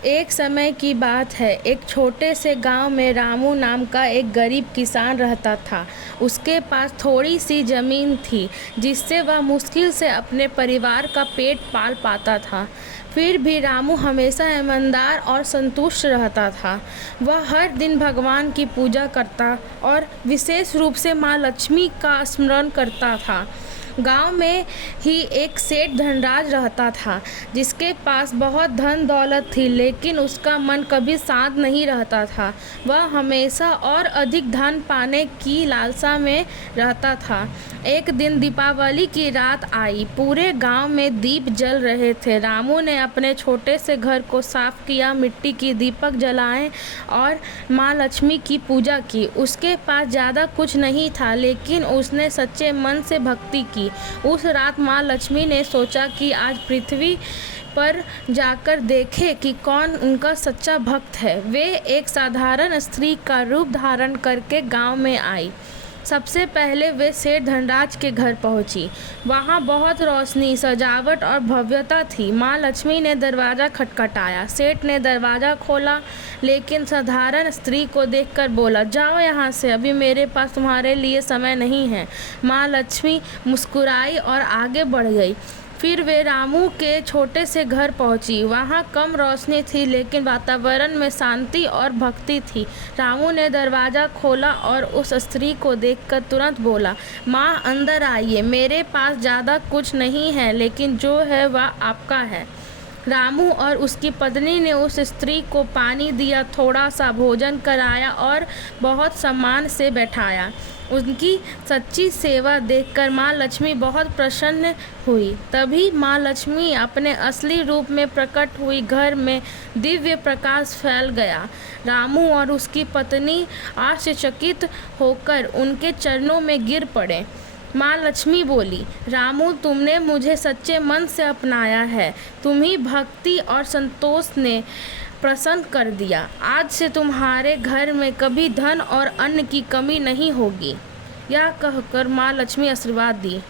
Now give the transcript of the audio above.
एक समय की बात है। एक छोटे से गांव में रामू नाम का एक गरीब किसान रहता था। उसके पास थोड़ी सी जमीन थी जिससे वह मुश्किल से अपने परिवार का पेट पाल पाता था। फिर भी रामू हमेशा ईमानदार और संतुष्ट रहता था। वह हर दिन भगवान की पूजा करता और विशेष रूप से माँ लक्ष्मी का स्मरण करता था। गांव में ही एक सेठ धनराज रहता था जिसके पास बहुत धन दौलत थी, लेकिन उसका मन कभी शांत नहीं रहता था। वह हमेशा और अधिक धन पाने की लालसा में रहता था। एक दिन दीपावली की रात आई। पूरे गांव में दीप जल रहे थे। रामू ने अपने छोटे से घर को साफ किया, मिट्टी की दीपक जलाए और माँ लक्ष्मी की पूजा की। उसके पास ज़्यादा कुछ नहीं था, लेकिन उसने सच्चे मन से भक्ति की। उस रात माँ लक्ष्मी ने सोचा कि आज पृथ्वी पर जाकर देखे कि कौन उनका सच्चा भक्त है। वे एक साधारण स्त्री का रूप धारण करके गांव में आई। सबसे पहले वे सेठ धनराज के घर पहुंची। वहां बहुत रोशनी, सजावट और भव्यता थी। माँ लक्ष्मी ने दरवाज़ा खटखटाया। सेठ ने दरवाज़ा खोला, लेकिन साधारण स्त्री को देखकर बोला, जाओ यहाँ से, अभी मेरे पास तुम्हारे लिए समय नहीं है। माँ लक्ष्मी मुस्कुराई और आगे बढ़ गई। फिर वे रामू के छोटे से घर पहुंची। वहां कम रोशनी थी, लेकिन वातावरण में शांति और भक्ति थी। रामू ने दरवाज़ा खोला और उस स्त्री को देखकर तुरंत बोला, माँ अंदर आइए, मेरे पास ज़्यादा कुछ नहीं है, लेकिन जो है वह आपका है। रामू और उसकी पत्नी ने उस स्त्री को पानी दिया, थोड़ा सा भोजन कराया और बहुत सम्मान से बैठाया। उनकी सच्ची सेवा देखकर माँ लक्ष्मी बहुत प्रसन्न हुई। तभी माँ लक्ष्मी अपने असली रूप में प्रकट हुई। घर में दिव्य प्रकाश फैल गया। रामू और उसकी पत्नी आश्चर्यचकित होकर उनके चरणों में गिर पड़े। माँ लक्ष्मी बोली, रामू, तुमने मुझे सच्चे मन से अपनाया है। तुम्ही भक्ति और संतोष ने प्रसन्न कर दिया। आज से तुम्हारे घर में कभी धन और अन्न की कमी नहीं होगी। यह कहकर माँ लक्ष्मी आशीर्वाद दी।